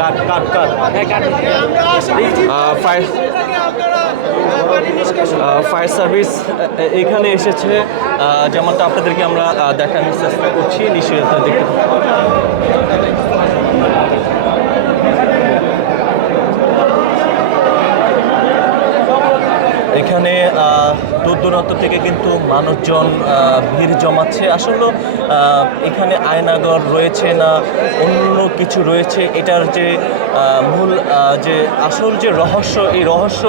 Cut cut cut. Fire fire service এখানে এসেছে। যেমনটা আপনাদেরকে আমরা দেখানোর চেষ্টা করছি, নিশ্চয়ই দেখতে এখানে দূর দূরান্ত থেকে কিন্তু মানুষজন ভিড় জমাচ্ছে। আসলে এখানে আয়নাগর রয়েছে না, অন্য কিছু রয়েছে, এটার যে মূল যে আসল যে রহস্য, এই রহস্য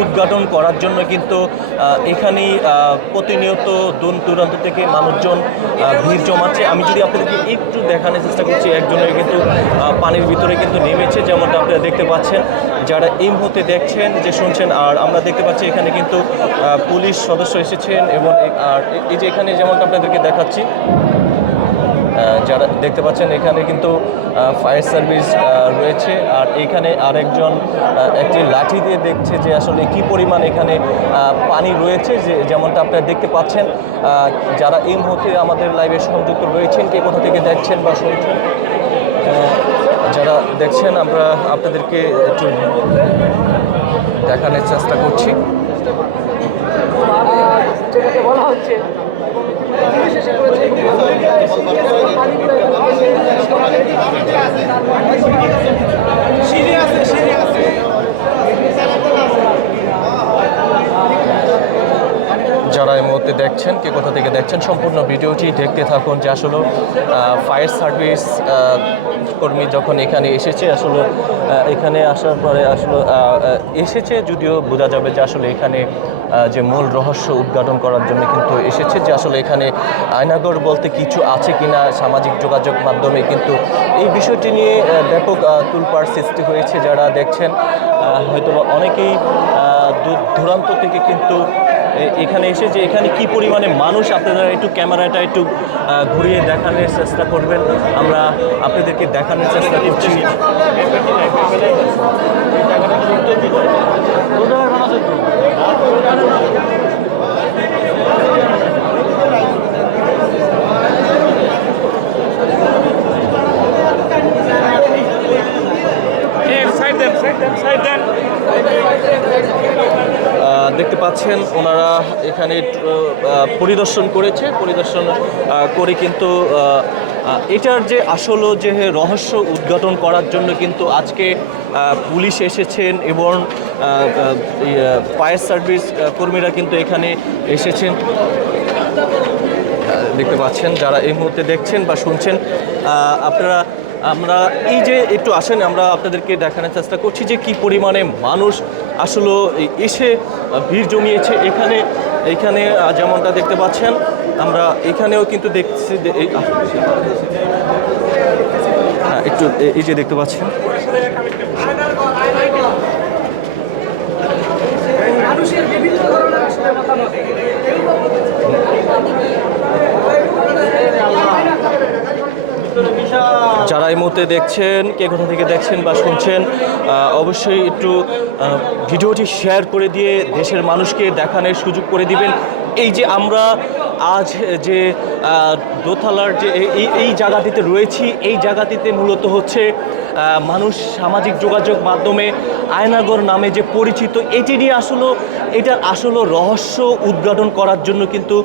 উদ্ঘাটন করার জন্য কিন্তু এখানেই প্রতিনিয়ত দূর দূরান্ত থেকে মানুষজন ভিড় জমাচ্ছে। আমি যদি আপনাদেরকে একটু দেখানোর চেষ্টা করছি, একজনের কিন্তু পানির ভিতরে কিন্তু নেমেছে, যেমনটা আপনারা দেখতে পাচ্ছেন। যারা এই মুহূর্তে দেখছেন, যে শুনছেন, আর আমরা দেখতে পাচ্ছি এখানে কিন্তু পুলিশ সদস্য এসেছেন এবং আর এই যে এখানে যেমনটা আপনাদেরকে দেখাচ্ছি যারা দেখতে পাচ্ছেন, এখানে কিন্তু ফায়ার সার্ভিস রয়েছে। আর এখানে আরেকজন একটি লাঠি দিয়ে দেখছে যে আসলে কি পরিমাণ এখানে পানি রয়েছে যে, যেমনটা আপনারা দেখতে পাচ্ছেন। যারা এই মুহূর্তে আমাদের লাইভে সংযুক্ত রয়েছেন, কে কোথা থেকে দেখছেন বা শুনছেন? যারা দেখছেন, আমরা আপনাদেরকে একটু দেখানোর চেষ্টা করছি। বলা হচ্ছে এই মুহূর্তে দেখছেন কে কোথা থেকে দেখছেন সম্পূর্ণ ভিডিওটি দেখতে থাকুন যে আসলে ফায়ার সার্ভিস কর্মী যখন এখানে এসেছে আসলে এখানে আসার পরে আসলে এসেছে যদিও বোঝা যাবে যে আসলে এখানে যে মূল রহস্য উদ্ঘাটন করার জন্য কিন্তু এসেছে যে আসলে এখানে আয়নাগর বলতে কিছু আছে কিনা সামাজিক যোগাযোগ মাধ্যমে কিন্তু এই বিষয়টি নিয়ে ব্যাপক আহ, তুলপাড় সৃষ্টি হয়েছে যারা দেখছেন। হয়তো অনেকেই দূর দূরান্ত থেকে কিন্তু এখানে এসে যে এখানে কি পরিমাণে মানুষ আপনারা একটু ক্যামেরাটা একটু ঘুরিয়ে দেখানোর চেষ্টা করবেন। আমরা আপনাদেরকে দেখানোর চেষ্টা করছি। দেন সাইড দেন আহ, দেখতে পাচ্ছেন, ওনারা এখানে পরিদর্শন করেছে, পরিদর্শন করে কিন্তু এটার যে আসল যে রহস্য উদ্ঘাটন করার জন্য কিন্তু আজকে পুলিশ এসেছেন এবং ফায়ার সার্ভিস কর্মীরা কিন্তু এখানে এসেছেন। দেখতে পাচ্ছেন, যারা এই মুহূর্তে দেখছেন বা শুনছেন আপনারা আমরা এই যে একটু আসেন আমরা আপনাদেরকে দেখানোর চেষ্টা করছি যে কি পরিমাণে মানুষ আসলে এসে ভিড় জমিয়েছে এখানে। এখানে যেমনটা দেখতে পাচ্ছেন আমরা এখানেও কিন্তু দেখছি হ্যাঁ, একটু এই যে দেখতে পাচ্ছেন। মানুষের বিভিন্ন ধরনের আসলে মতামত যারা এই মুহূর্তে দেখছেন, কে কোথা থেকে দেখছেন বা শুনছেন অবশ্যই একটু ভিডিওটি শেয়ার করে দিয়ে দেশের মানুষকে দেখানোর সুযোগ করে দিবেন। এই যে আমরা আজ যে দোতলার যে এই- জায়গাটিতে রয়েছি, এই জায়গাটিতে মূলত হচ্ছে মানুষ সামাজিক যোগাযোগ মাধ্যমে আয়নাগর নামে যে পরিচিত, এটি নিয়ে আসলে এটার আসলে রহস্য উদ্ঘাটন করার জন্য কিন্তু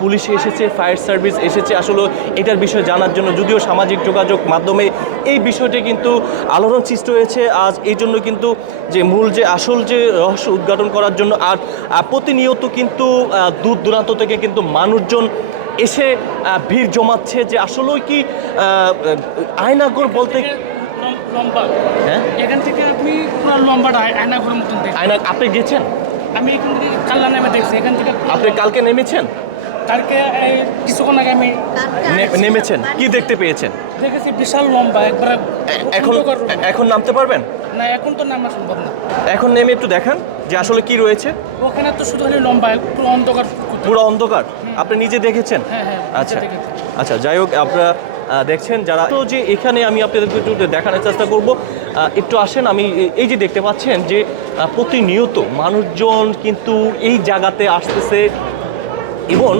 পুলিশ এসেছে, ফায়ার সার্ভিস এসেছে আসলে এটার বিষয়ে জানার জন্য। যদিও সামাজিক যোগাযোগ মাধ্যমে এই বিষয়টি কিন্তু আলোড়ন সৃষ্টি হয়েছে, আজ এই জন্য কিন্তু যে মূল যে আসল যে রহস্য উদ্ঘাটন করার জন্য আর প্রতিনিয়ত কিন্তু দূর দূরান্ত থেকে কিন্তু মানুষজন এসে ভিড় জমাচ্ছে যে আসলেই কি আয়নাগর বলতে লম্বা। হ্যাঁ? এখান থেকে আপনি পুরো লম্বাটা আয়না করে মতন দেখেন। আয়না আপনি গেছেন? আমি এখান থেকে কাল্লা নামে দেখছি। এখান থেকে আপনি কালকে নেমেছেন? কালকে কিছুক্ষণ আগে আমি নেমেছেন। কি দেখতে পেয়েছেন? দেখেছি বিশাল লম্বা একবারে এখন এখন নামতে পারবেন? না এখন তো নামা সম্ভব না। এখন নেমে একটু দেখান যে আসলে কি রয়েছে। ওখানে তো শুধু খালি লম্বা পুরো অন্ধকার। পুরো অন্ধকার। আপনি নিজে দেখেছেন? হ্যাঁ, হ্যাঁ, আচ্ছা। আচ্ছা যাই হোক আপনারা দেখছেন যারা তো যে এখানে আমি আপনাদেরকে একটু দেখানোর চেষ্টা করব একটু আসেন, আমি এই যে দেখতে পাচ্ছেন যে প্রতিনিয়ত মানুষজন কিন্তু এই জায়গাতে আসতেছে। এবং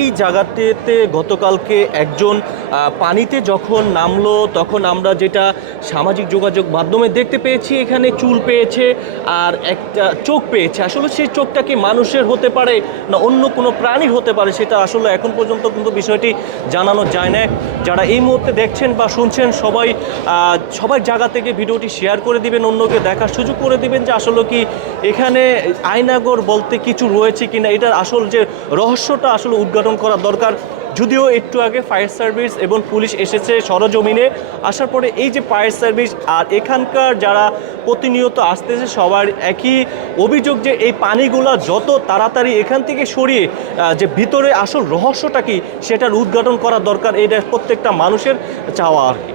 এই জায়গাটিতে গতকালকে একজন পানিতে যখন নামলো, তখন আমরা যেটা সামাজিক যোগাযোগ মাধ্যমে দেখতে পেয়েছি, এখানে চুল পেয়েছে আর একটা চোখ পেয়েছে। আসলে সেই চোখটা কি মানুষের হতে পারে না অন্য কোনো প্রাণীর হতে পারে, সেটা আসলে এখন পর্যন্ত কিন্তু বিষয়টি জানানো যায় না। যারা এই মুহূর্তে দেখছেন বা শুনছেন, সবাই সবার জায়গা থেকে ভিডিওটি শেয়ার করে দিবেন, অন্যকে দেখার সুযোগ করে দিবেন যে আসলে কি এখানে আয়নাগর বলতে কিছু রয়েছে কিনা, এটার আসল যে রহস্যটা আসলে উদ্ঘাটন করা দরকার। যদিও একটু আগে ফায়ার সার্ভিস এবং পুলিশ এসেছে সরজমিনে, আসার পরে এই যে ফায়ার সার্ভিস আর এখানকার যারা প্রতিনিয়ত আসতেছে সবার একই অভিযোগ যে এই পানিগুলা যত তাড়াতাড়ি এখান থেকে সরিয়ে যে ভিতরে আসল রহস্যটা কি সেটার উদ্ঘাটন করা দরকার, এটা প্রত্যেকটা মানুষের চাওয়া আর কি।